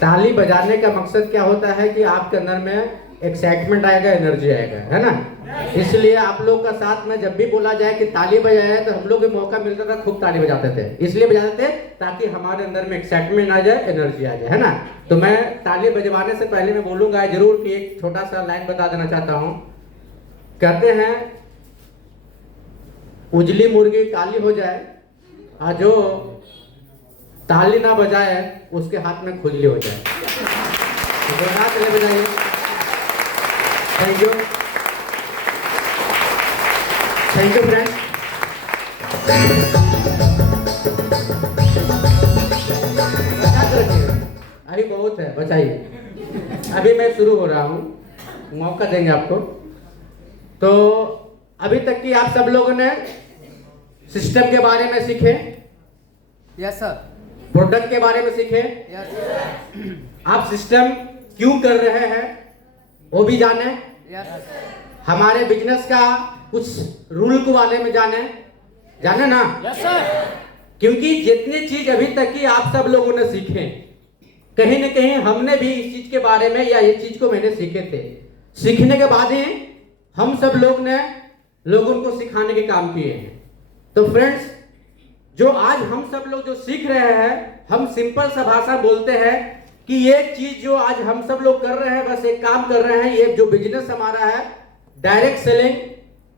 ताली बजाने का मकसद क्या होता है कि आपके अंदर में एक्साइटमेंट आएगा, एनर्जी आएगा, है ना। इसलिए आप लोग का साथ में जब भी बोला जाए कि ताली बजाए तो हम लोग को मौका मिलता था, खूब ताली बजाते थे। इसलिए बजाते थे ताकि हमारे अंदर में एक्साइटमेंट आ जाए, एनर्जी आ जाए, है ना। तो मैं ताली बजवाने से पहले मैं बोलूंगा जरूर कि एक छोटा सा लाइन बता देना चाहता हूँ। कहते हैं उजली मुर्गी काली हो जाए और जो ताली ना बजाए उसके हाथ में खुजली हो जाए। तो चले बजाइए। Thank you, thank you friends. अभी बहुत है, बचाइए। अभी मैं शुरू हो रहा हूँ, मौका देंगे आपको। तो अभी तक की आप सब लोगों ने सिस्टम के बारे में सीखे। Yes sir. प्रोडक्ट के बारे में सीखे। Yes sir. आप सिस्टम क्यों कर रहे हैं वो भी जाने। यस। हमारे बिजनेस का कुछ रूल के बारे में जाने ना। Yes sir. क्योंकि जितनी चीज अभी तक की आप सब लोगों ने सीखे, कहीं न कहीं हमने भी इस चीज के बारे में या ये चीज को मैंने सीखे थे। सीखने के बाद ही हम सब लोग ने लोगों को सिखाने के काम किए हैं। तो फ्रेंड्स, जो आज हम सब लोग जो सीख रहे हैं, हम सिंपल सा भाषा बोलते हैं कि ये चीज जो आज हम सब लोग कर रहे हैं, बस एक काम कर रहे हैं। ये जो बिजनेस हमारा है डायरेक्ट सेलिंग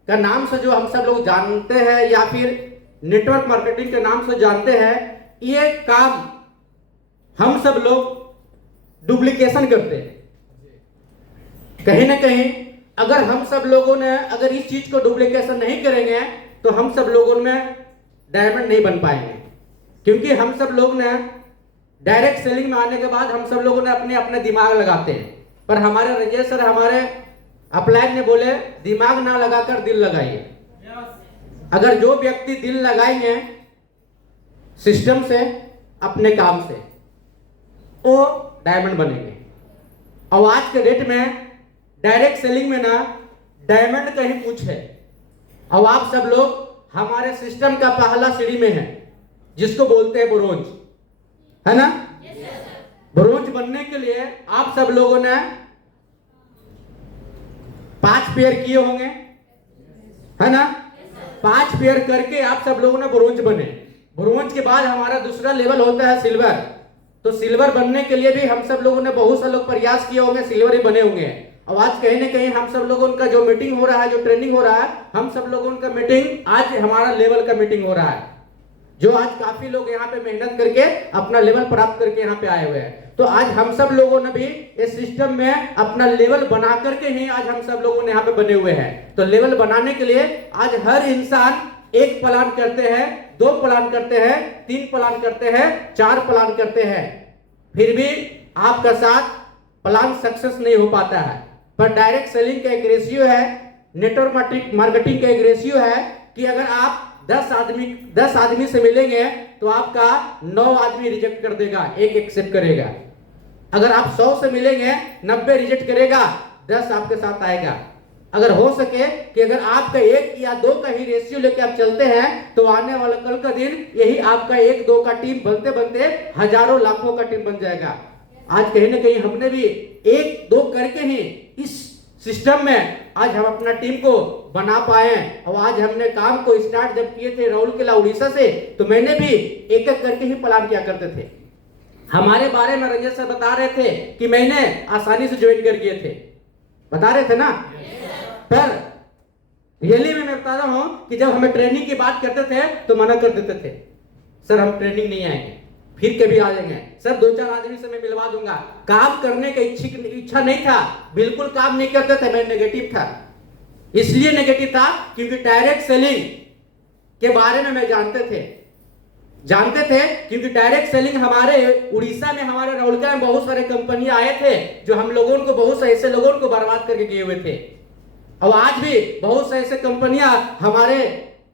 का नाम से जो हम सब लोग जानते हैं या फिर नेटवर्क मार्केटिंग के नाम से जानते हैं, ये काम हम सब लोग डुप्लीकेशन करते हैं। कहीं ना कहीं अगर हम सब लोगों ने अगर इस चीज को डुप्लीकेशन नहीं करेंगे तो हम सब लोगों में डायमंड नहीं बन पाएंगे। क्योंकि हम सब लोग ने डायरेक्ट सेलिंग में आने के बाद हम सब लोगों ने अपने अपने दिमाग लगाते हैं। पर हमारे रंजेश सर, हमारे अपलाइन ने बोले दिमाग ना लगाकर दिल लगाइए। अगर जो व्यक्ति दिल लगाएंगे सिस्टम से, अपने काम से, वो डायमंड बनेंगे। और आज के डेट में डायरेक्ट सेलिंग में ना डायमंड का ही पूछ है। और आप सब लोग हमारे सिस्टम का पहला सीढ़ी में है, जिसको बोलते हैं ब्रोंज, है ना। ब्रोंज बनने के लिए आप सब लोगों ने 5 पेयर किए होंगे, है ना। 5 पेयर करके आप सब लोगों ने ब्रोंज बने। ब्रोंज के बाद हमारा दूसरा लेवल होता है सिल्वर। तो सिल्वर बनने के लिए भी हम सब लोगों ने बहुत सा लोग प्रयास किए होंगे, सिल्वर ही बने होंगे। अब आज कहीं ना कहीं हम सब लोगों का जो मीटिंग हो रहा है, जो ट्रेनिंग हो रहा है, हम सब लोगों का मीटिंग आज हमारा लेवल का मीटिंग हो रहा है। जो आज काफी लोग यहाँ पे मेहनत करके अपना लेवल प्राप्त करके यहाँ पे आए हुए हैं। तो आज हम सब लोगों ने भी इस सिस्टम में अपना लेवल बना करके ही आज हम सब लोगों ने यहाँ पे बने हुए हैं। तो लेवल बनाने के लिए आज हर इंसान 1 प्लान करते हैं, 2 प्लान करते हैं, 3 प्लान करते हैं, 4 प्लान करते हैं, फिर भी आपका साथ प्लान सक्सेस नहीं हो पाता है। पर डायरेक्ट सेलिंग का एक रेशियो है, नेटवर्क मार्केटिंग का एक रेशियो है कि अगर आप 10 आदमी से मिलेंगे तो आपका 9 आदमी रिजेक्ट कर देगा, 1 एक्सेप्ट करेगा। अगर आप 100 से मिलेंगे, 90 रिजेक्ट करेगा, 10 आपके साथ आएगा। अगर हो सके कि अगर आपका 1 या 2 का ही रेशियो लेके आप चलते हैं तो आने वाला कल का दिन यही आपका 1-2 का टीम बनते बनते हजारों लाखों का टीम बन जाएगा। आज कहीं ना कहीं हमने भी 1-2 करके ही इस सिस्टम में आज हम अपना टीम को बना पाए। और आज हमने काम को स्टार्ट जब किए थे राउरकेला उड़ीसा से, तो मैंने भी एक करके ही प्लान किया करते थे। हमारे बारे में रंजन सर बता रहे थे कि मैंने आसानी से ज्वाइन कर किए थे, बता रहे थे ना। पर रियली में मैं बता रहा हूं कि जब हमें ट्रेनिंग की बात करते थे तो मना कर देते थे, सर हम ट्रेनिंग नहीं आएंगे, फिर कभी आ जाएंगे, सर 2-4 आदमी से मैं मिलवा दूंगा। काम करने का इच्छा नहीं था, बिल्कुल काम नहीं करते थे। मैं नेगेटिव था, इसलिए नेगेटिव था क्योंकि डायरेक्ट सेलिंग के बारे में मैं जानते थे क्योंकि डायरेक्ट सेलिंग हमारे उड़ीसा में, हमारे राउरकेला में बहुत सारे कंपनी आए थे जो हम लोगों को, बहुत से ऐसे लोगों को बर्बाद करके गए हुए थे। और आज भी बहुत से ऐसे कंपनियां हमारे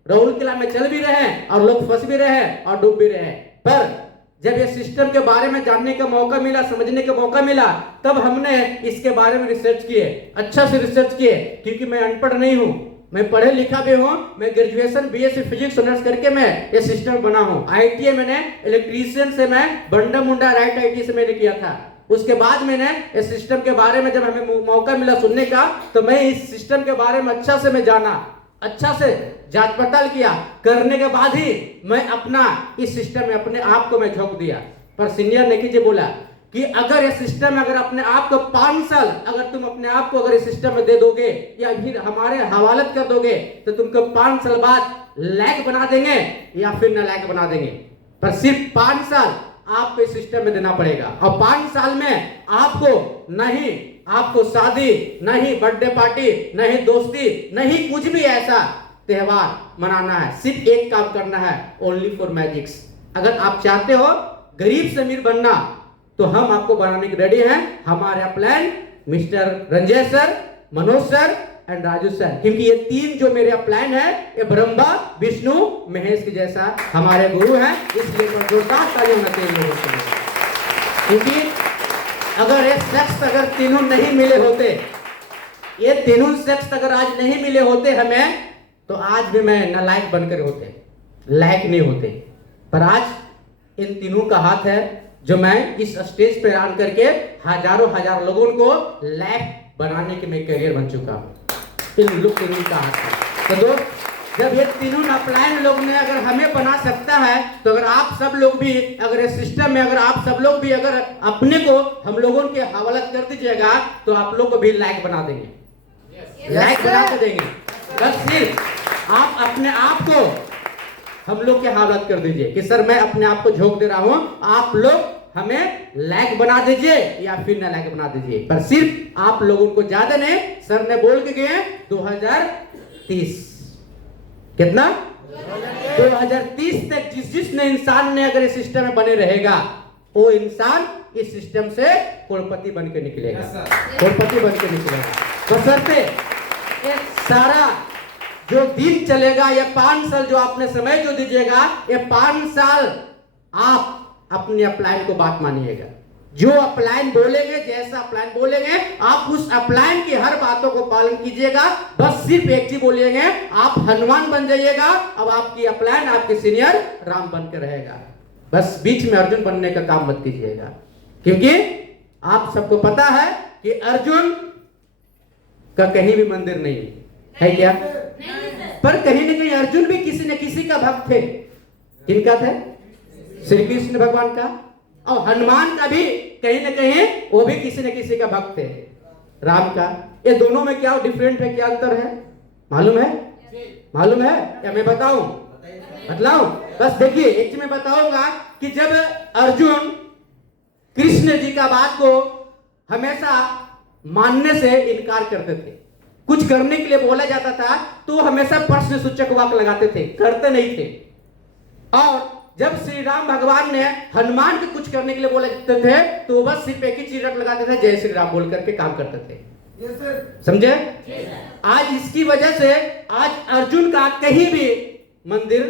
राउरकेला में चल भी रहे हैं और लोग फंस भी रहे हैं और डूब भी रहे हैं। पर जब ये सिस्टम के बारे में जानने का मौका मिला, समझने का मौका मिला, तब हमने इसके बारे में रिसर्च किए, अच्छा से रिसर्च किए। क्योंकि मैं अनपढ़ नहीं हूं, मैं पढ़े लिखा भी हूं। मैं ग्रेजुएशन बीएससी फिजिक्स ऑनर्स करके मैं ये सिस्टम बना हूं। आईटीआई मैंने इलेक्ट्रीशियन से, मैं बंडा मुंडा राइट आईटी से मैंने किया था। उसके बाद मैंने इस सिस्टम के बारे में जब हमें मौका मिला सुनने का, तो मैं इस सिस्टम के बारे में अच्छा से मैं जाना, अच्छा से जांच पड़ताल किया, करने के बाद ही मैं अपना इस सिस्टम में अपने आप को मैं झोंक दिया। पर सीनियर नेकी जी बोला कि अगर ये सिस्टम में अगर अपने आप को 5 साल अगर तुम अपने आप को अगर इस सिस्टम में दे दोगे या फिर हमारे हवालत कर दोगे, तो तुमको 5 साल बाद लायक बना देंगे या फिर नालायक बना देंगे। पर सिर्फ 5 साल आपको इस सिस्टम में देना पड़ेगा, और 5 साल में आपको शादी नहीं, बर्थडे पार्टी नहीं, दोस्ती नहीं, कुछ भी ऐसा त्योहार मनाना है। सिर्फ एक काम करना है, ओनली फॉर मैजिक्स। अगर आप चाहते हो गरीब से अमीर बनना, तो हम आपको बनाने के रेडी हैं। हमारा plan mister Ranjay sir, Manoj sir and Raju sir, क्योंकि ये 3 जो मेरे प्लान है, ये ब्रह्मा विष्णु महेश के जैसा हमारे गुरु हैं, इसलिए जोरदार ताली होना चाहिए लोगों के लिए। क्योंकि अगर ये शख्स अगर तीनों नहीं मिले होते, ये तीनों शख्स अगर आज नहीं मिले होते हमें, तो आज भी मैं नालायक बनकर होते, लायक नहीं होते। पर आज इन तीनों का हाथ है, जो मैं इस स्टेज पर आन करके हजार लोगों को लायक बनाने के मैं करियर बन चुका हूं। इन लोग तीनों का हाथ है। तो दोस्त, जब ये तीनों अपलाइन लोग ने अगर हमें बना सकता है, तो अगर आप सब लोग भी अगर इस सिस्टम में अगर आप सब लोग भी अगर अपने को हम लोगों के हवालत कर दीजिएगा, तो आप लोग को भी लायक बना देंगे, लायक बना के देंगे। बस सिर्फ आप अपने आप को हम लोग के हवालत कर दीजिए कि सर मैं अपने आप को झोंक दे रहा हूं, आप लोग हमें लायक बना दीजिए या फिर ना लायक बना दीजिए। पर सिर्फ आप लोगों को ज्यादा नहीं, सर ने बोल के गए 2030, कितना 2030 तक जिस इंसान ने अगर इस सिस्टम में बने रहेगा, वो इंसान इस सिस्टम से करोड़पति बन के निकलेगा, करोड़पति बन के निकलेगा। बशर्ते ये सारा जो दिन चलेगा, ये 5 साल जो आपने समय जो दीजिएगा, ये 5 साल आप अपने अपलाइन को बात मानिएगा। जो अपलाइन बोलेंगे, जैसा अपलाइन बोलेंगे, आप उस अपलाइन की हर बातों को पालन कीजिएगा। बस सिर्फ एक चीज बोलिएगा, आप हनुमान बन जाइएगा, अब आपकी अपलाइन आपके सीनियर राम बन के रहेगा। बस बीच में अर्जुन बनने का काम मत कीजिएगा, क्योंकि आप सबको पता है कि अर्जुन का कहीं भी मंदिर नहीं है क्या? पर कहीं ना कहीं अर्जुन भी किसी न किसी का भक्त थे। किनका थे? श्री कृष्ण भगवान का। और हनुमान का भी कहीं ना कहीं वो भी किसी न किसी का भक्त थे, राम का। ये दोनों में क्या डिफरेंट है, क्या अंतर है, मालूम है? मालूम है या मैं बताऊं? बतलाऊं? बस देखिए, एक चीज मैं बताऊंगा कि जब अर्जुन कृष्ण जी का बात को हमेशा मानने से इनकार करते थे, कुछ करने के लिए बोला जाता था तो हमेशा प्रश्न सूचक वाक्य लगाते थे, करते नहीं थे। और जब श्री राम भगवान ने हनुमान को कुछ करने के लिए बोले थे, तो बस सिर्फ एक ही चीज लगाते थे, जय श्री राम बोल करके काम करते थे। समझे? आज इसकी वजह से आज अर्जुन का कहीं भी मंदिर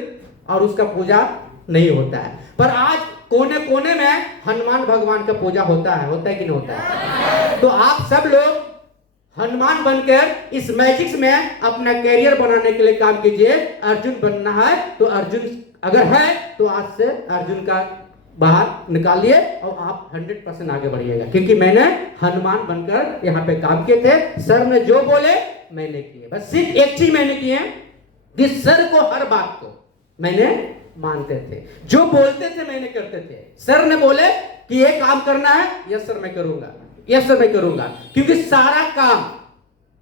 और उसका पूजा नहीं होता है, पर आज कोने कोने में हनुमान भगवान का पूजा होता है कि नहीं होता है? तो आप सब लोग हनुमान बनकर इस मैजिक्स में अपना कैरियर बनाने के लिए काम कीजिए। अर्जुन बनना है तो अर्जुन अगर है तो आज से अर्जुन का बाहर निकालिए और आप 100% आगे बढ़िएगा, क्योंकि मैंने हनुमान बनकर यहाँ पे काम किए थे। सर ने जो बोले मैंने किए, बस सिर्फ एक चीज मैंने किए कि सर को हर बात को मैंने मानते थे, जो बोलते थे मैंने करते थे। सर ने बोले कि ये काम करना है, यस सर मैं करूंगा, यस सर मैं करूंगा, क्योंकि सारा काम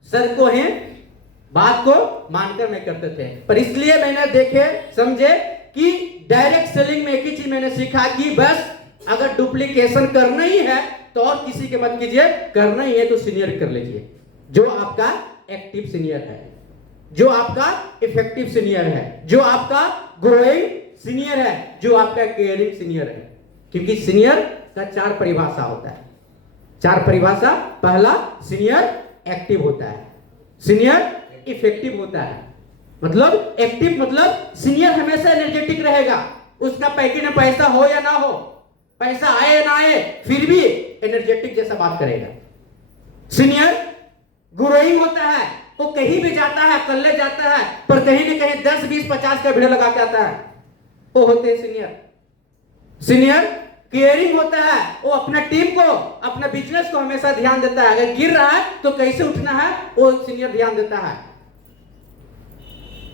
सर को है बात को मानकर मैं करते थे। पर इसलिए मैंने देखे समझे कि डायरेक्ट सेलिंग में एक ही चीज मैंने सीखा कि बस अगर डुप्लीकेशन करना ही है तो और किसी के मत कीजिए, करना ही है तो सीनियर कर लीजिए, जो आपका एक्टिव सीनियर है, जो आपका इफेक्टिव सीनियर है, जो आपका ग्रोइंग सीनियर है, जो आपका केयरिंग सीनियर है। क्योंकि सीनियर का 4 परिभाषा होता है, 4 परिभाषा। पहला, सीनियर एक्टिव होता है, सीनियर इफेक्टिव होता है। मतलब एक्टिव मतलब सीनियर हमेशा एनर्जेटिक रहेगा, उसका पैकेट में पैसा हो या ना हो, पैसा आए या ना आए, फिर भी एनर्जेटिक जैसा बात करेगा। सीनियर ग्रोइंग होता है, वो कहीं भी जाता है, कल्ले जाता है, पर कहीं ना कहीं 10, 20, 50 का भीड़ लगा के आता है, वो होते हैं सीनियर। सीनियर केयरिंग होता है, वो अपना टीम को, अपना बिजनेस को हमेशा ध्यान देता है। अगर गिर रहा है तो कैसे उठना है वो सीनियर ध्यान देता है।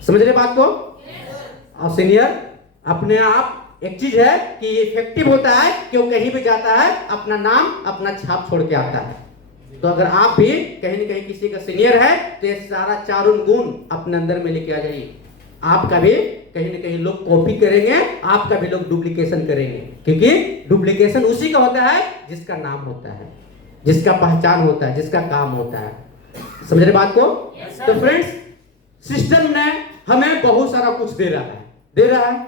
समझ रहे बात को? और सीनियर अपने आप एक चीज है कि इफेक्टिव होता है कि वो कहीं भी जाता है अपना नाम अपना छाप छोड़ के आता है। तो अगर आप भी कहीं न कहीं किसी का सीनियर है तो ये सारा चारों गुण अपने अंदर में लेके आ जाइए। आपका भी कहीं न कहीं लोग कॉपी करेंगे, आपका भी लोग डुप्लीकेशन करेंगे, क्योंकि डुप्लीकेशन उसी का होता है जिसका नाम होता है, जिसका पहचान होता है, जिसका काम होता है। समझ रहे बात को? तो फ्रेंड्स, सिस्टम ने हमें बहुत सारा कुछ दे रहा है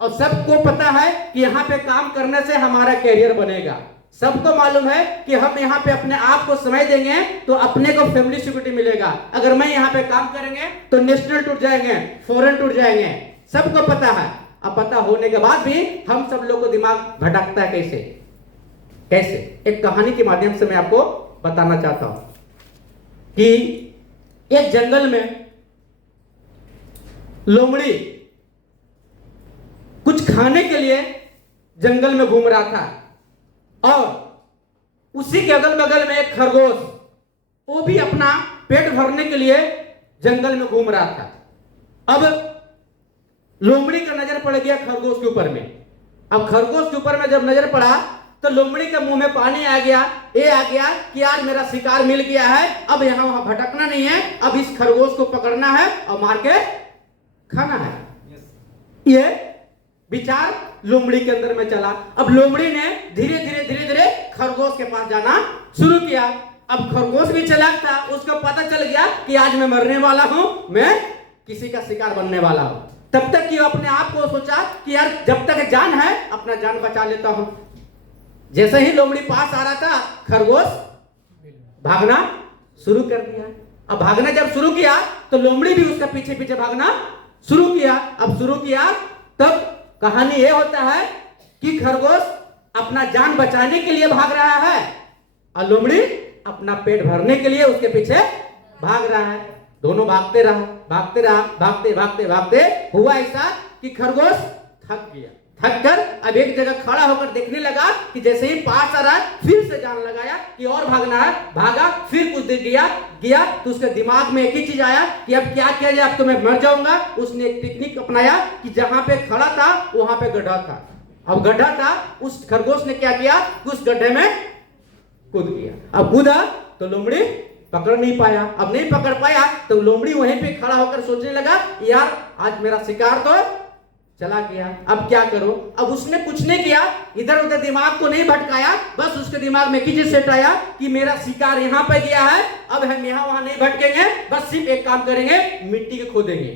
और सबको पता है कि यहाँ पे काम करने से हमारा कैरियर बनेगा। सबको मालूम है कि हम यहाँ पे अपने आप को समय देंगे तो अपने को फैमिली सिक्योरिटी मिलेगा। अगर मैं यहाँ पे काम करेंगे तो नेशनल टूर जाएंगे, फॉरेन टूर जाएंगे, सबको पता है। अब पता होने के बाद भी हम सब लोग को दिमाग भटकता है। कैसे? एक कहानी के माध्यम से मैं आपको बताना चाहता हूं कि एक जंगल में लोमड़ी कुछ खाने के लिए जंगल में घूम रहा था और उसी के अगल बगल में एक खरगोश, वो भी अपना पेट भरने के लिए जंगल में घूम रहा था। अब लोमड़ी का नजर पड़ गया खरगोश के ऊपर में। अब खरगोश के ऊपर में जब नजर पड़ा तो लोमड़ी के मुंह में पानी आ गया। ये आ गया कि आज मेरा शिकार मिल गया है, अब यहां वहां भटकना नहीं है, अब इस खरगोश को पकड़ना है और मार के खाना है। ये विचार लोमड़ी के अंदर में चला। अब लोमड़ी ने धीरे धीरे खरगोश के पास जाना शुरू किया। अब खरगोश भी चालाक था, उसको पता चल गया कि आज मैं मरने वाला हूं, मैं किसी का शिकार बनने वाला हूं। तब तक कि अपने आप को सोचा कि यार जब तक जान है अपना जान बचा लेता हूं। जैसे ही लोमड़ी पास आ रहा था खरगोश भागना शुरू कर दिया। अब भागना जब शुरू किया तो लोमड़ी भी उसका पीछे पीछे भागना शुरू किया। अब शुरू किया तब कहानी यह होता है कि खरगोश अपना जान बचाने के लिए भाग रहा है और लोमड़ी अपना पेट भरने के लिए उसके पीछे भाग रहा है। दोनों भागते भागते हुआ ऐसा कि खरगोश थक गया। थक कर अब एक जगह खड़ा होकर देखने लगा कि जैसे ही पास आ रहा है फिर से जान लगाया कि और भागना है। भागा, फिर कुछ देर गया तो उसके दिमाग में एक ही चीज आया कि अब क्या किया जाए, अब तो मैं मर जाऊंगा। उसने एक टेक्निक अपनाया कि जहां पे खड़ा था वहां पे गड्ढा था। अब गड्ढा था, उस खरगोश ने क्या किया, उस गड्ढे में कूद गया। अब कूदा तो लोमड़ी पकड़ नहीं पाया। अब नहीं पकड़ पाया तो लोमड़ी वहीं पे खड़ा होकर सोचने लगा यार आज मेरा शिकार तो चला गया, अब क्या करो। अब उसने कुछ नहीं किया, इधर उधर दिमाग को नहीं भटकाया, बस उसके दिमाग में चीज सेट आया कि मेरा शिकार यहाँ पे गया है, अब हम यहाँ वहां नहीं भटकेंगे, बस सिर्फ एक काम करेंगे, मिट्टी को खोदेंगे।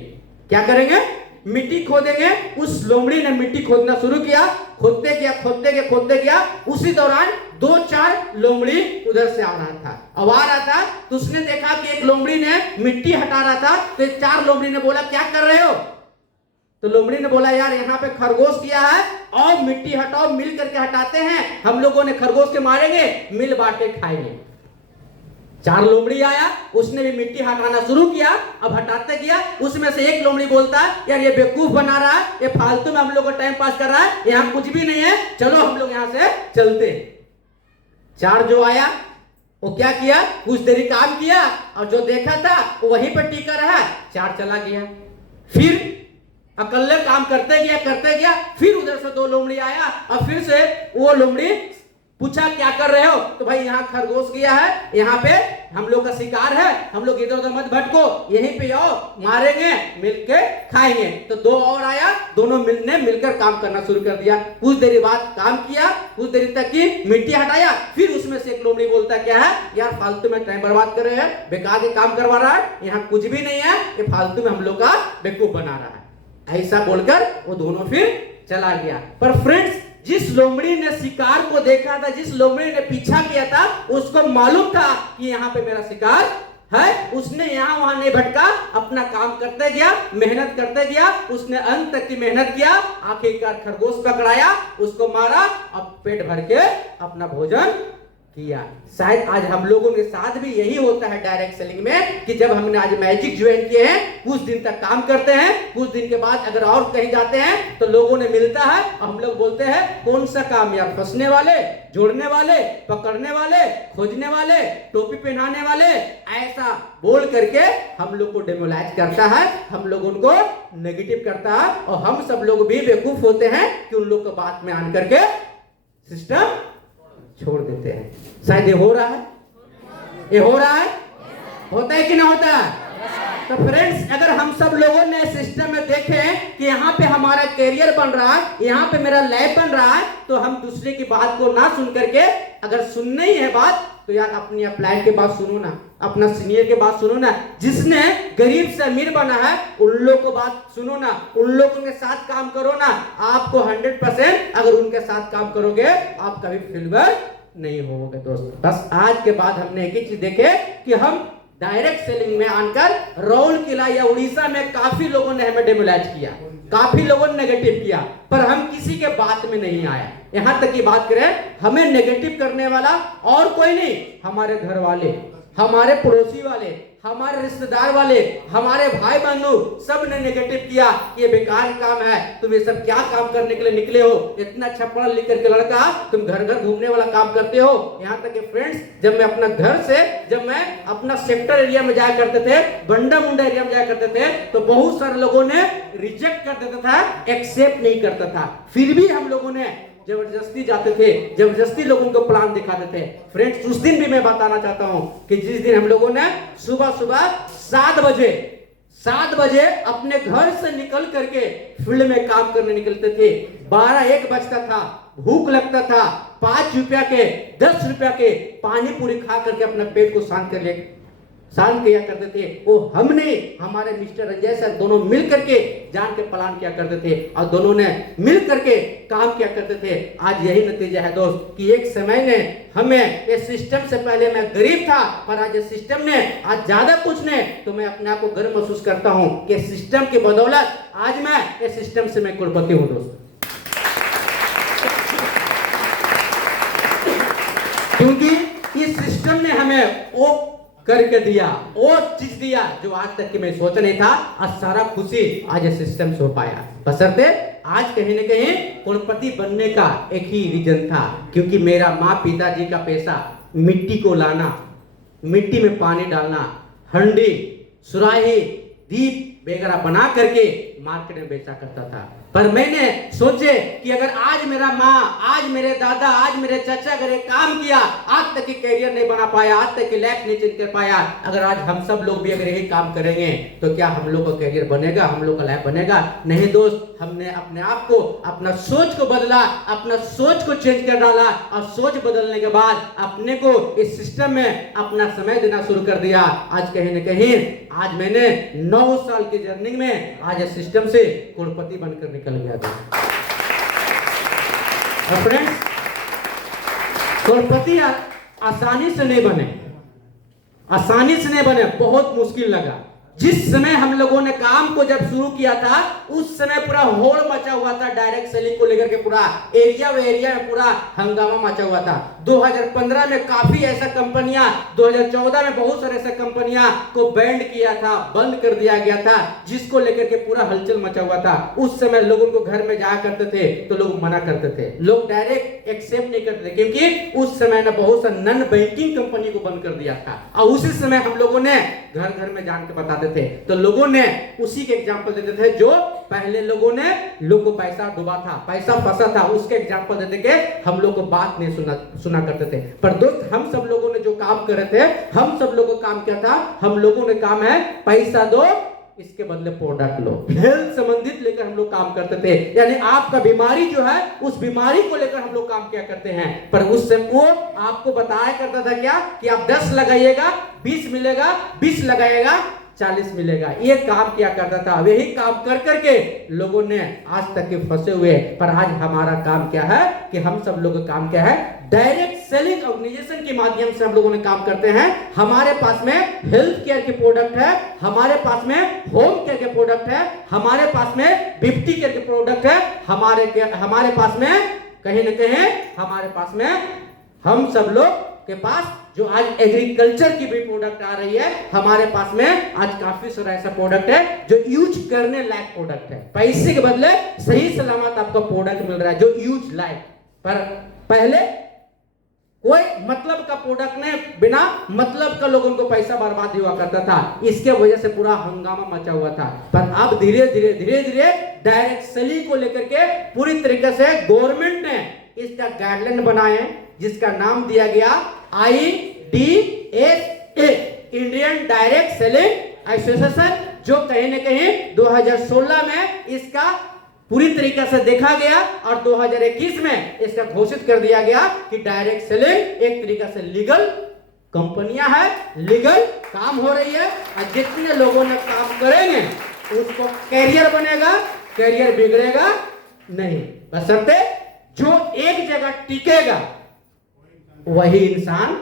क्या करेंगे? मिट्टी खोदेंगे। उस लोमड़ी ने मिट्टी खोदना शुरू किया। खोदते गया। उसी दौरान 2-4 लोमड़ी उधर से आ रहा था। अब आ रहा था तो उसने देखा कि एक लोमड़ी ने मिट्टी हटा रहा था तो 4 लोमड़ी ने बोला क्या कर रहे हो? तो लोमड़ी ने बोला यार यहाँ पे खरगोश किया है और मिट्टी हटाओ, मिल करके हटाते हैं, हम लोगों ने खरगोश के मारेंगे, मिल बांट के खाएंगे। 4 लोमड़ी आया, उसने भी मिट्टी हटाना शुरू किया। अब हटाते गया, उसमें से एक लोमड़ी बोलता है यार ये बेवकूफ बना रहा है, ये फालतू में हम लोग को टाइम पास कर रहा है, यहाँ कुछ भी नहीं है, चलो हम लोग यहाँ से चलते। 4 जो आया वो क्या किया, कुछ देरी काम किया और जो देखा था वो वहीं पर टिका रहा। 4 चला गया। फिर अकेले काम करते गया। फिर उधर से 2 लोमड़ी आया और फिर से वो लोमड़ी पूछा क्या कर रहे हो? तो भाई यहाँ खरगोश गया है, यहाँ पे हम लोग का शिकार है, हम लोग इधर उधर मत भटको, यहीं पे आओ, मारेंगे, मिलके खाएंगे। तो 2 और आया, दोनों मिलकर काम करना शुरू कर दिया। कुछ देर बाद काम किया, कुछ देर तक की मिट्टी हटाया। फिर उसमें से एक लोमड़ी बोलता क्या है यार फालतू में टाइम बर्बाद कर रहे हैं, बेकार के काम करवा रहा है, यहाँ कुछ भी नहीं है, ये फालतू में हम लोग का बेवकूफ बना रहा है। ऐसा बोलकर वो दोनों फिर चला गया। पर फ्रेंड्स, जिस लोमड़ी ने शिकार को देखा था, जिस लोमड़ी ने पीछा किया था, उसको मालूम था कि यहाँ पे मेरा शिकार है। उसने यहाँ वहां नहीं भटका, अपना काम करते गया, मेहनत करते गया। उसने अंत तक की मेहनत किया, आखिरकार खरगोश पकड़ाया, उसको मारा और पेट भर के अपना भोजन किया। शायद आज हम लोगों के साथ भी यही होता है डायरेक्ट सेलिंग में कि जब हमने आज मैजिक ज्वाइन किए हैं, कुछ दिन तक काम करते हैं, कुछ दिन के बाद अगर और कहीं जाते हैं तो लोगों ने मिलता है और हम लोग बोलते हैं कौन सा काम यार, फंसने वाले, जोड़ने वाले, पकड़ने वाले, खोजने वाले, टोपी पहनाने वाले, ऐसा बोल करके हम लोग को डेमोलाइज करता है, हम लोग उनको नेगेटिव करता है और हम सब लोग भी बेवकूफ होते हैं कि उन लोग को बात में आन करके सिस्टम छोड़ देते हैं। शायद ये हो रहा है, ये हो रहा है, होता है कि नहीं होता है? तो फ्रेंड्स, अगर हम सब लोगों ने सिस्टम में देखें कि यहाँ पे हमारा कैरियर बन रहा है, यहाँ पे मेरा लाइफ बन रहा है, तो हम दूसरे की बात को ना सुन करके, अगर सुननी ही है बात तो यार अपनी अपलाइन के बात सुनो ना, अपना सीनियर के बात सुनो ना, जिसने गरीब से अमीर बना है उन लोगों को बात सुनो ना, उन लोगों के साथ काम करो ना। आपको 100% अगर उनके साथ काम करोगे आप कभी फेलियर नहीं होगे दोस्त। बस आज के बाद हमने एक ही चीज देखे कि हम डायरेक्ट सेलिंग में आकर राउरकेला या उड़ीसा में काफी लोगों ने हमें डेमोलाइज किया, काफी लोगों ने नेगेटिव किया, पर हम किसी के बात में नहीं आए। यहां तक की बात करें, हमें नेगेटिव करने वाला और कोई नहीं, हमारे घर वाले, हमारे पड़ोसी वाले, हमारे रिश्तेदार वाले, हमारे भाई बंधु सब ने नेगेटिव किया कि ये बेकार काम है, तुम ये सब क्या काम करने के लिए निकले हो, इतना अच्छा पढ़ लिख करके लड़का तुम घर घर घूमने वाला काम करते हो। यहाँ तक कि फ्रेंड्स, जब मैं अपना घर से, जब मैं अपना सेक्टर एरिया में जाया करते थे, बंडा मुंडा एरिया में जाया करते थे, तो बहुत सारे लोगों ने रिजेक्ट कर देता था, एक्सेप्ट नहीं करता था, फिर भी हम लोगों ने जबरदस्ती जाते थे, जबरदस्ती लोगों को प्लान दिखाते थे। फ्रेंड्स, उस दिन भी मैं बताना चाहता हूं कि जिस दिन हम लोगों ने सुबह सुबह 7 बजे अपने घर से निकल करके फील्ड में काम करने निकलते थे, 12-1 बजता था, भूख लगता था, 5 रुपया के 10 रुपया के पानी पूरी खा करके अपना पेट को शांत किया करते थे। वो हमने, हमारे मिस्टर रंजय सर दोनों मिल करके जान के प्लान किया करते थे और दोनों ने मिल करके काम किया करते थे। आज यही नतीजा है दोस्त कि एक समय ने हमें इस सिस्टम से, पहले मैं गरीब था पर आज इस सिस्टम ने, आज ज्यादा कुछ नहीं तो मैं अपने आप को गर्व महसूस करता हूं कि सिस्टम की बदौलत आज मैं इस सिस्टम से मैं करोड़पति हूं दोस्त। क्योंकि इस सिस्टम ने हमें वो करके दिया, वो चीज दिया जो आज तक कि मैं सोचा नहीं था, और सारा खुशी आज इस सिस्टम से हो पाया। बशर्ते आज कहीं न कहीं करोड़पति बनने का एक ही रीजन था, क्योंकि मेरा माँ पिताजी का पैसा मिट्टी को लाना, मिट्टी में पानी डालना, हंडी, सुराही, दीप वगैरह बना करके मार्केट में बेचा करता था। पर मैंने सोचे कि अगर आज मेरा माँ, आज मेरे दादा, आज मेरे चाचा अगर एक काम किया, आज तक की कैरियर नहीं बना पाया, आज तक की लाइफ नहीं चेंज कर पाया, अगर आज हम सब लोग भी अगर यही काम करेंगे तो क्या हम लोग का कैरियर बनेगा, हम लोग का लाइफ बनेगा? नहीं दोस्त, हमने अपने आप को, अपना सोच को बदला, अपना सोच को चेंज कर डाला और सोच बदलने के बाद अपने को इस सिस्टम में अपना समय देना शुरू कर दिया। आज कहीं न कहीं आज मैंने 9 साल की जर्नी में आज इस सिस्टम से करोड़पति बनकर निकल गया था। और फ्रेंड्स, करोड़पति आसानी से नहीं बने, आसानी से नहीं बने, बहुत मुश्किल लगा। जिस समय हम लोगों ने काम को जब शुरू किया था उस समय पूरा होड़ मचा हुआ था, डायरेक्ट सेलिंग को लेकर के पूरा एरिया में पूरा हंगामा मचा हुआ था। 2015 में काफी ऐसा कंपनियां, 2014 में बहुत सारे ऐसा कंपनियां को बैंड किया था, बंद कर दिया गया था, जिसको लेकर के पूरा हलचल मचा हुआ था। उस समय लोगों को घर में जाया करते थे तो लोग मना करते थे, लोग डायरेक्ट एक्सेप्ट नहीं करते थे, क्योंकि उस समय ने बहुत सा नॉन बैंकिंग कंपनी को बंद कर दिया था। और उसी समय हम लोगों ने घर घर में जान के बताते थे, तो लोगों ने उसी के एग्जाम्पल देते थे जो पहले लोगों ने लोग को पैसा डूबा था, पैसा फंसा था, उसके एग्जाम्पल देते के हम लोग को बात नहीं सुना करते थे। पर दोस्त, हम सब लोगों ने जो काम कर रहे थे, हम सब लोगों का काम क्या था? हम लोगों ने काम है पैसा दो, इसके बदले प्रोडक्ट लो। हेल्थ संबंधित लेकर हम लोग काम करते थे, यानी आपका बीमारी जो है उस बीमारी को लेकर हम लोग काम किया करते हैं। पर उस समय वो आपको बताया करता था क्या कि आप 10 लगाइएगा 20 मिलेगा, 20 लगाइएगा 40 मिलेगा, ये काम किया करता था। यही काम कर करके लोगों ने आज तक के फंसे हुए। पर आज हमारा काम क्या है कि हम सब लोगों का काम क्या है? डायरेक्ट सेलिंग ऑर्गेनाइजेशन के माध्यम से हम लोगों ने काम करते हैं। हमारे पास में हेल्थ केयर के प्रोडक्ट है, हमारे पास में होम केयर के प्रोडक्ट है, हमारे पास में ब्यूटी केयर के प्रोडक्ट है, हमारे पास में कहीं न कहीं हमारे पास में हम सब लोग के पास जो आज एग्रीकल्चर की भी प्रोडक्ट आ रही है, हमारे पास में आज काफी सारा ऐसा प्रोडक्ट है जो यूज करने लायक प्रोडक्ट है। पैसे के बदले सही सलामत आपको प्रोडक्ट मिल रहा है जो यूज लायक। पर पहले कोई मतलब का प्रोडक्ट ने बिना मतलब का लोगों को पैसा बर्बाद हुआ करता था, इसके वजह से पूरा हंगामा मचा हुआ था। पर अब धीरे धीरे डायरेक्ट सेलिंग को लेकर के पूरी तरीके से गवर्नमेंट ने इसका गाइडलाइन बनाए हैं, जिसका नाम दिया गया IDSA, Indian direct selling association, जो कहीं न कहीं 2016 में इसका पूरी तरीके से देखा गया और 2021 में इसका घोषित कर दिया गया कि डायरेक्ट सेलिंग एक तरीके से लीगल कंपनियां है, लीगल काम हो रही है और जितने लोगों ने काम करेंगे उसको कैरियर बनेगा, कैरियर बिगड़ेगा नहीं। बशर्ते जो एक जगह टिकेगा वही इंसान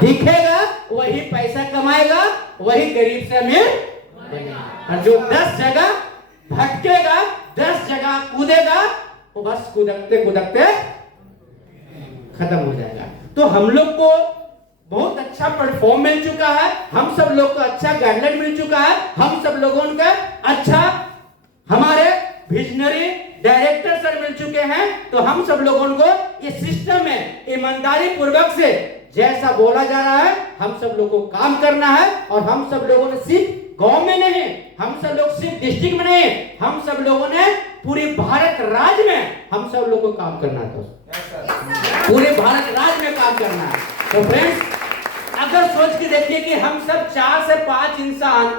दिखेगा, वही पैसा कमाएगा, वही गरीब से अमीर बनेगा। और जो 10 जगह भटकेगा, 10 जगह कूदेगा, वो बस कूदते कूदते खत्म हो जाएगा। तो हम लोग को बहुत अच्छा प्लेटफॉर्म मिल चुका है, हम सब लोग को अच्छा गाइडलाइन मिल चुका है, हम सब लोगों का अच्छा हमारे विजनरी डायरेक्टर सर मिल चुके हैं। तो हम सब लोगों को इस सिस्टम में ईमानदारी पूर्वक से जैसा बोला जा रहा है हम सब लोग को काम करना है। और हम सब लोगों ने सिर्फ गांव में नहीं, हम सब लोग सिर्फ डिस्ट्रिक्ट में नहीं, हम सब लोगों ने पूरी भारत राज्य में हम सब लोग को काम करना है। पूरे भारत राज्य में काम करना है। तो फ्रेंड्स, अगर सोच के देखिए कि हम सब 4 से 5 इंसान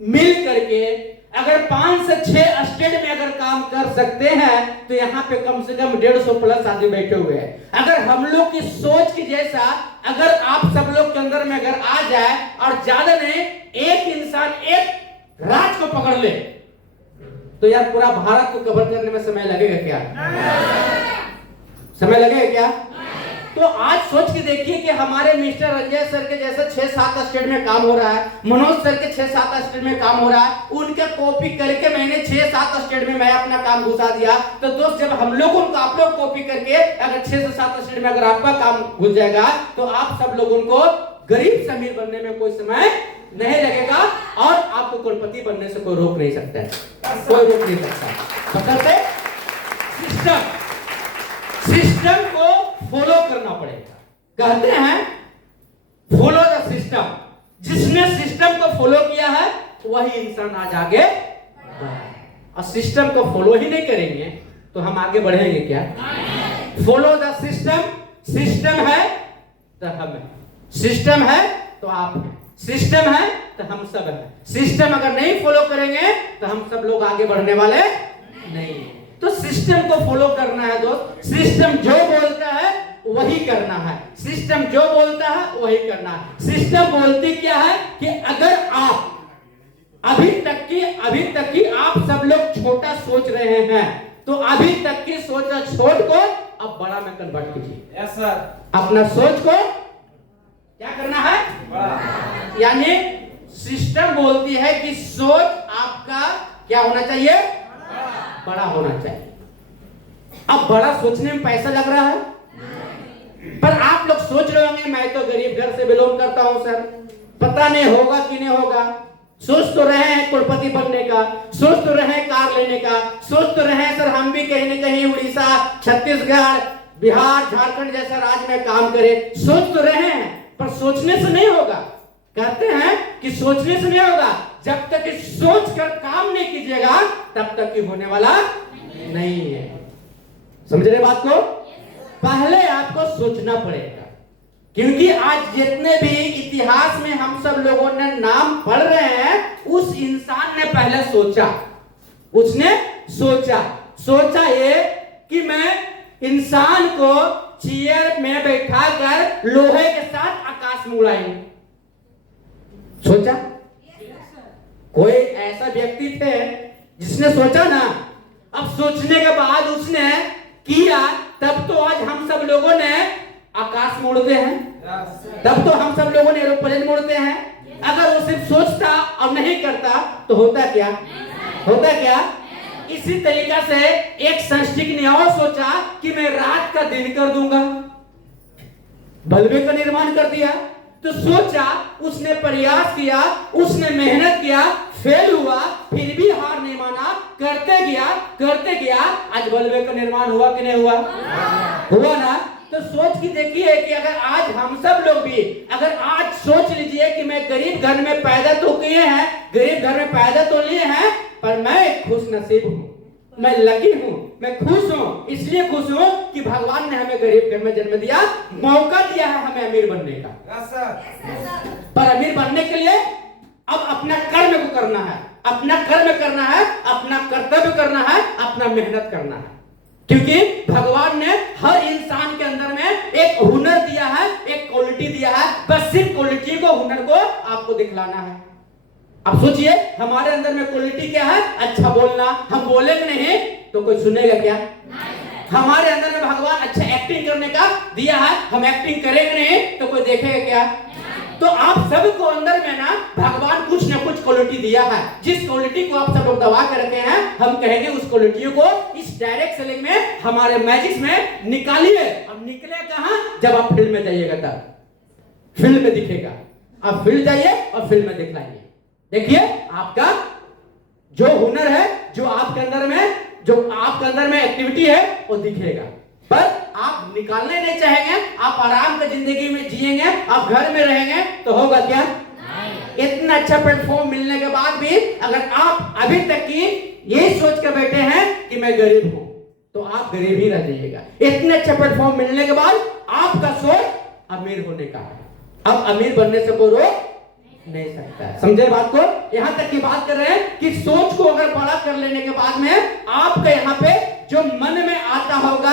मिल करके अगर 5 से 6 स्टेट में अगर काम कर सकते हैं तो यहाँ पे कम से कम 150 प्लस आदमी बैठे हुए हैं। अगर हम लोग की सोच की जैसा अगर आप सब लोग के अंदर में अगर आ जाए और ज्यादा नहीं, एक इंसान एक राज्य को पकड़ ले तो यार पूरा भारत को कवर करने में समय लगेगा क्या? समय लगेगा क्या? तो आज सोच के देखिए कि हमारे मिस्टर रंजय सर के जैसे 6-7 स्टेट में काम हो रहा है, मनोज सर के 6-7 स्टेट में काम हो रहा है, उनके कॉपी करके मैंने 6-7 स्टेट में मैं अपना काम घुसा दिया। तो दोस्त, जब हम लोगों को आप लोग कॉपी करके अगर 6 से 7 स्टेट में अगर आपका काम घुस जाएगा तो आप सब लोगों को गरीब से अमीर बनने में कोई समय नहीं लगेगा और आपको करोड़पति बनने से कोई रोक नहीं सकता है, कोई रोक नहीं सकता। सिस्टम को फॉलो करना पड़ेगा। कहते हैं फॉलो द सिस्टम, जिसने सिस्टम को फॉलो किया है वही इंसान आज आगे बढ़ा है। और सिस्टम को फॉलो ही नहीं करेंगे तो हम आगे बढ़ेंगे क्या? Follow the system. सिस्टम है तो हम है, सिस्टम है तो आप हैं, सिस्टम है तो हम सब हैं। सिस्टम अगर नहीं फॉलो करेंगे तो हम सब लोग आगे बढ़ने वाले नहीं है। तो सिस्टम को फॉलो करना है दोस्त। सिस्टम जो बोलता है वही करना है, सिस्टम जो बोलता है वही करना है। सिस्टम बोलती क्या है कि अगर आप अभी तक की आप सब लोग छोटा सोच रहे हैं तो अभी तक की सोच छोड़ को अब बड़ा में कन्वर्ट कीजिए। Yes sir. अपना सोच को क्या करना है? बड़ा। यानी सिस्टम बोलती है कि सोच आपका क्या होना चाहिए? बड़ा होना चाहिए। अब बड़ा सोचने में पैसा लग रहा है, पर आप लोग सोच रहे होंगे मैं तो गरीब घर से बिलोंग करता हूं सर, पता नहीं होगा कि नहीं होगा। सोच तो रहे हैं करोड़पति बनने का, सोच तो रहे हैं कार लेने का, सोच तो रहे हैं सर हम भी कहीं न कहीं उड़ीसा, छत्तीसगढ़, बिहार, झारखंड जैसा राज्य में काम करें। सोच तो रहे हैं पर सोचने से नहीं होगा। कहते हैं कि सोचने से नहीं होगा, जब तक सोच कर काम नहीं कीजिएगा तब तक कि होने वाला नहीं है। समझ रहे बात को? पहले आपको सोचना पड़ेगा, क्योंकि आज जितने भी इतिहास में हम सब लोगों ने नाम पढ़ रहे हैं उस इंसान ने पहले सोचा, उसने सोचा ये कि मैं इंसान को चेयर में बैठाकर लोहे के साथ आकाश में उड़ाएंगे। सोचा? कोई ऐसा व्यक्ति थे जिसने सोचा ना। अब सोचने के बाद उसने किया, तब तो आज हम सब लोगों ने आकाश में उड़ते हैं, तब तो हम सब लोगों ने एरोप्लेन में उड़ते हैं। अगर वो सिर्फ सोचता और नहीं करता तो होता क्या? इसी तरीका से एक संस्टिक ने और सोचा कि मैं रात का दिन कर दूंगा। बल्बे का निर्माण कर दिया। तो सोचा, उसने प्रयास किया, उसने मेहनत किया, फेल हुआ, फिर भी हार नहीं माना, करते गया, आज बल्बे का निर्माण हुआ कि नहीं हुआ? हुआ ना। तो सोच के देखिए कि अगर आज हम सब लोग भी, अगर आज सोच लीजिए कि मैं गरीब घर में पैदा तो किए हैं, गरीब घर में पैदा तो लिए हैं, पर मैं खुश नसीब हूं, मैं लकी हूं, मैं खुश हूं। इसलिए खुश हूं कि भगवान ने हमें गरीब घर में जन्म दिया, मौका दिया है हमें अमीर बनने का। पर अमीर बनने के लिए अब अपना कर्म को करना है, अपना कर्म करना है, अपना कर्तव्य करना है, अपना मेहनत करना है। क्योंकि भगवान ने हर इंसान के अंदर में एक हुनर दिया है, एक क्वालिटी दिया है, बस सिर्फ क्वालिटी को, हुनर को आपको दिखलाना है। अब सोचिए, हमारे अंदर में क्वालिटी क्या है? अच्छा बोलना। हम बोलेंगे नहीं तो कोई सुनेगा क्या? हमारे अंदर में भगवान अच्छा एक्टिंग करने का दिया है, हम एक्टिंग करेंगे नहीं तो कोई देखेगा क्या? तो आप सबको अंदर में ना भगवान कुछ ना कुछ क्वालिटी दिया है। जिस क्वालिटी को आप सब लोग दबा के रखे हैं, हम कहेंगे उस क्वालिटियों को इस डायरेक्ट सेलिंग में, हमारे मैजिक्स में निकालिए। अब निकले कहां? जब आप फील्ड में जाइएगा तब फील्ड में दिखेगा। आप फील्ड जाइए और फील्ड में दिखलाइए। देखिए, आपका जो हुनर है, जो आपके अंदर में एक्टिविटी है, वो दिखेगा। पर आप निकालने नहीं चाहेंगे, आप आराम से जिंदगी में जिएंगे, आप घर में रहेंगे तो होगा क्या? इतना अच्छा प्लेटफॉर्म मिलने के बाद भी अगर आप अभी तक की यही सोच कर बैठे हैं कि मैं गरीब हूं, तो आप गरीब ही रह जाइएगा। इतने अच्छा प्लेटफॉर्म मिलने के बाद आपका सोच अमीर होने का है। अब अमीर बनने से कोई रोक नहीं सकता है। समझे बात को? यहां तक की बात कर रहे हैं कि सोच को अगर बड़ा कर लेने के बाद में आपका यहां पे जो मन में आता होगा,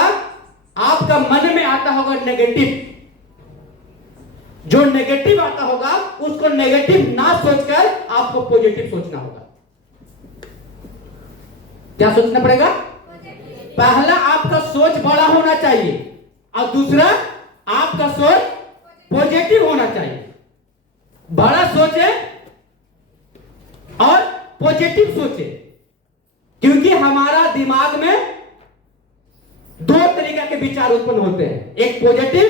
आपका मन में आता होगा नेगेटिव, जो नेगेटिव आता होगा उसको नेगेटिव ना सोचकर आपको पॉजिटिव सोचना होगा। क्या सोचना पड़ेगा? पहला आपका सोच बड़ा होना चाहिए और दूसरा आपका सोच पॉजिटिव होना चाहिए। बड़ा सोचे और पॉजिटिव सोचे, क्योंकि हमारा दिमाग में दो तरीके के विचार उत्पन्न होते हैं, एक पॉजिटिव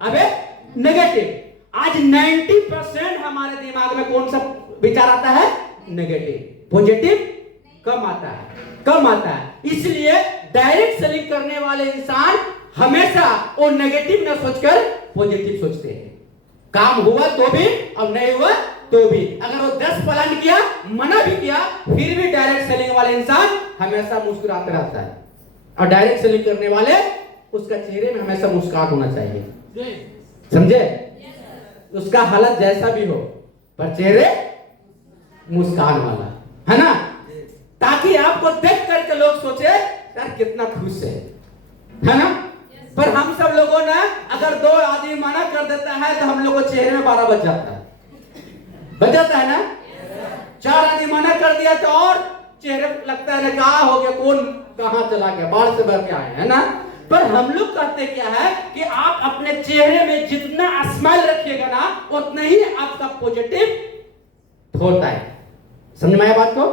अब एक नेगेटिव। आज 90% हमारे दिमाग में कौन सा विचार आता है? नेगेटिव। पॉजिटिव कम आता है। इसलिए डायरेक्ट सेलिंग करने वाले इंसान हमेशा वो नेगेटिव ना सोचकर पॉजिटिव सोचते हैं। काम हुआ तो भी और नहीं हुआ तो भी, अगर वो 10 प्लान किया, मना भी किया, फिर भी डायरेक्ट सेलिंग वाले इंसान हमेशा मुस्कुराते रहता है। और डायरेक्ट सेलिंग करने वाले, उसका चेहरे में हमेशा मुस्कान होना चाहिए। समझे? उसका हालत जैसा भी हो, पर चेहरे मुस्कान वाला, है ना? ताकि आपको देख करके लोग सोचे यार कितना खुश है ना? पर हम सब लोगों ने अगर 2 आदमी मना कर देता है तो हम लोग को चेहरे में 12 बज जाता है ना? 4 आदमी मना कर दिया तो और चेहरे लगता है क्या हो गया, कौन कहां चला गया, बाढ़ से भर के आए, है ना? पर हम लोग कहते क्या है कि आप अपने चेहरे में जितना स्माइल रखिएगा ना, उतना ही आपका पॉजिटिव होता है। समझ में आया बात को?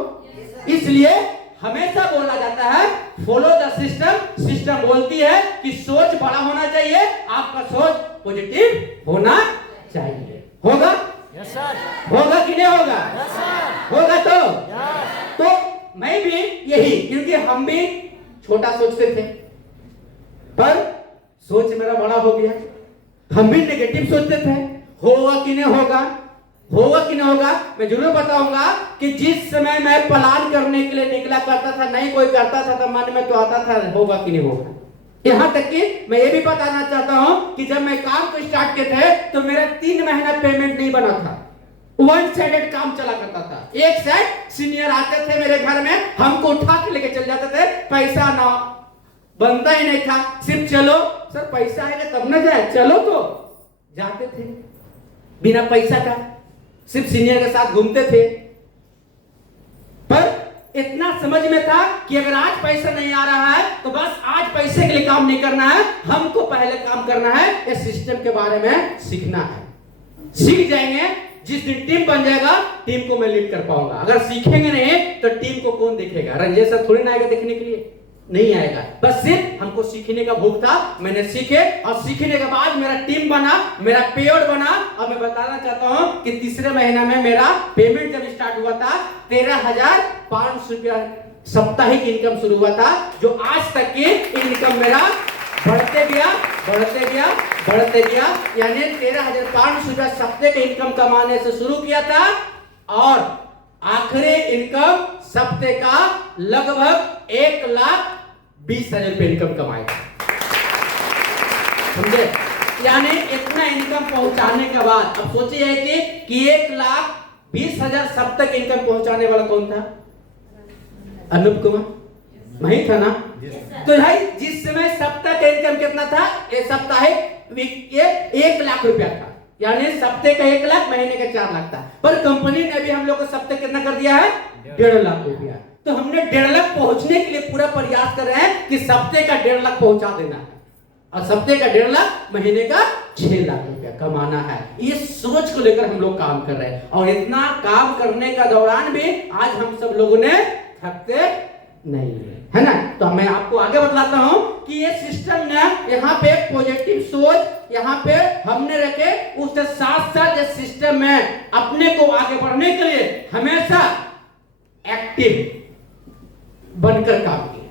इसलिए हमेशा बोला जाता है फॉलो द सिस्टम। सिस्टम बोलती है कि सोच बड़ा होना चाहिए, आपका सोच पॉजिटिव होना चाहिए। होगा? Yes sir. होगा कि नहीं होगा? Yes sir. होगा तो? यस। तो मैं भी यही, क्योंकि हम भी छोटा सोचते थे, पर सोच मेरा बड़ा हो गया। हम भी नेगेटिव सोचते थे, होगा कि नहीं होगा, मैं जरूर बताऊंगा कि जिस समय मैं प्लान करने के लिए निकला करता था, नहीं कोई करता था तो मन में तो आता था होगा कि नहीं होगा। यहां तक कि मैं ये भी बताना चाहता हूं कि जब मैं काम को स्टार्ट किए थे तो मेरा 3 महीना पेमेंट नहीं बना था। 1 साइडेड काम चला करता था। एक साइड सीनियर आते थे मेरे घर में, हमको उठा के लेके चल जाते थे, पैसा ना बनता ही नहीं था। सिर्फ चलो सर, पैसा आएगा तब ना जाए, चलो तो जाते थे बिना पैसा का, सिर्फ सीनियर के साथ घूमते थे। पर इतना समझ में था कि अगर आज पैसा नहीं आ रहा है तो बस आज पैसे के लिए काम नहीं करना है, हमको पहले काम करना है, इस सिस्टम के बारे में सीखना है। सीख जाएंगे, जिस दिन टीम बन जाएगा, टीम को मैं लीड कर पाऊंगा। अगर सीखेंगे नहीं तो टीम को कौन देखेगा? रंजय सर थोड़ी ना आएगा देखने के लिए, नहीं आएगा। बस सिर्फ हमको सीखने का भूख था, मैंने सीखे और सीखने के बाद मेरा टीम बना, मेरा पेआउट बना। और मैं बताना चाहता हूं कि तीसरे महीना में मेरा पेमेंट जब स्टार्ट हुआ था 13,500 रुपया साप्ताहिक इनकम शुरू हुआ था, जो आज तक की इनकम मेरा बढ़ते गया बढ़ते गया बढ़ते गया। यानी 13,500 रुपया सप्ताह के इनकम कमाने से शुरू किया था और आखिरी इनकम सप्ताह का लगभग 1,20,000 रुपये इनकम कमाए, समझे? यानी इतना इनकम पहुंचाने के बाद अब सोचिए कि 1,20,000 सप्ताह के इनकम पहुंचाने वाला कौन था? अनूप कुमार, वही था ना? तो भाई जिस समय सप्ताह का इनकम कितना था? एक साप्ताहिक 1 लाख रुपया था, यानी सप्ताह का 1 लाख, महीने का 4 लाख था। पर कंपनी ने भी हम लोग को सप्ताह कितना कर दिया है? 1.5 लाख रुपया। तो हमने 1.5 लाख पहुंचने के लिए पूरा प्रयास कर रहे हैं कि सप्ताह का 1.5 लाख पहुंचा देना है और सप्ताह का 1.5 लाख, महीने का 6 लाख रुपया कमाना है। ये सोच को लेकर हम लोग काम कर रहे हैं और इतना काम करने का दौरान भी आज हम सब लोगों ने थकते नहीं है ना? तो मैं आपको आगे बतलाता हूं कि ये सिस्टम ने यहाँ पे पॉजिटिव सोच यहाँ पे हमने रखे, उसके साथ साथ इस सिस्टम में अपने को आगे बढ़ने के लिए हमेशा एक्टिव बनकर काम किया।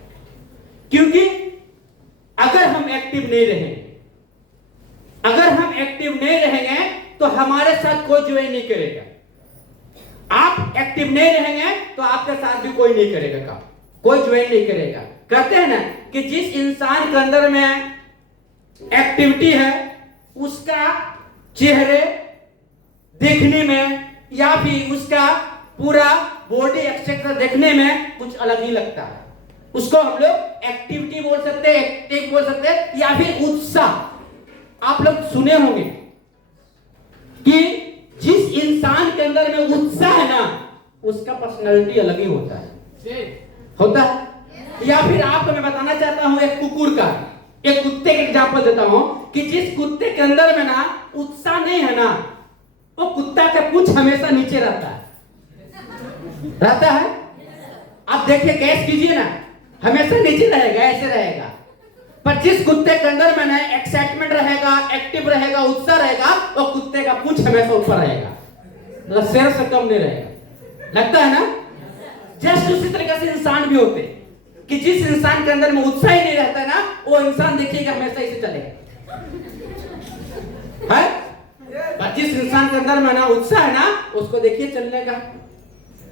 क्योंकि अगर हम एक्टिव नहीं रहेंगे, अगर हम एक्टिव नहीं रहेंगे तो हमारे साथ कोई ज्वाइन नहीं करेगा। आप एक्टिव नहीं रहेंगे तो आपके साथ भी कोई नहीं करेगा काम, कोई ज्वाइन नहीं करेगा। कहते हैं ना कि जिस इंसान के अंदर में एक्टिविटी है उसका चेहरे देखने में या फिर उसका पूरा बॉडी एक्सप्रेशन देखने में कुछ अलग ही लगता है। उसको हम लोग एक्टिविटी बोल सकते हैं, एक्टिव बोल सकते हैं, या फिर उत्साह। आप लोग सुने होंगे कि जिस इंसान के अंदर में उत्साह है ना, उसका पर्सनालिटी अलग ही होता है। या फिर आपको मैं बताना चाहता हूं एक कुकुर का, एक कुत्ते का एग्जांपल देता हूं कि जिस कुत्ते के अंदर में ना उत्साह नहीं है ना, वो कुत्ता का पूंछ हमेशा नीचे रहता है। आप देखिए, गैस कीजिए ना, हमेशा नीचे रहेगा, ऐसे रहेगा। पर जिस कुत्ते के अंदर में ना एक्साइटमेंट रहेगा, एक्टिव रहेगा, उत्साह रहेगा, वो कुत्ते का पूंछ हमेशा ऊपर रहेगा, मतलब सिर से कम नहीं रहेगा। लगता है ना? जस्ट उसी तरीके से इंसान भी होते हैं कि जिस इंसान के अंदर में उत्साह ही नहीं रहता है ना, वो इंसान देखिएगा हमेशा इसे चलेगा, है? पर जिस इंसान के अंदर में ना उत्साह है ना, उसको देखिए चलने का।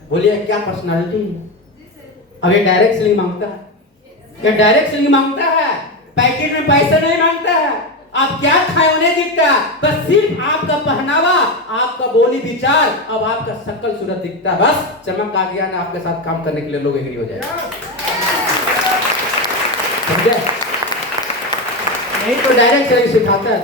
बोलिए क्या पर्सनालिटी है। अब ये डायरेक्ट सेलिंग मांगता है, क्या डायरेक्ट सेलिंग मांगता है? पैकेट में पैसा नहीं मांगता है, आप क्या खाए उन्हें दिखता, बस सिर्फ आपका पहनावा, आपका बोली विचार, अब आपका शक्ल सूरत दिखता है, बस चमक आ गया ना, आपके साथ काम करने के लिए लोग एग्री हो जाए। समझे? नहीं तो डायरेक्ट सेलिंग सिखाता है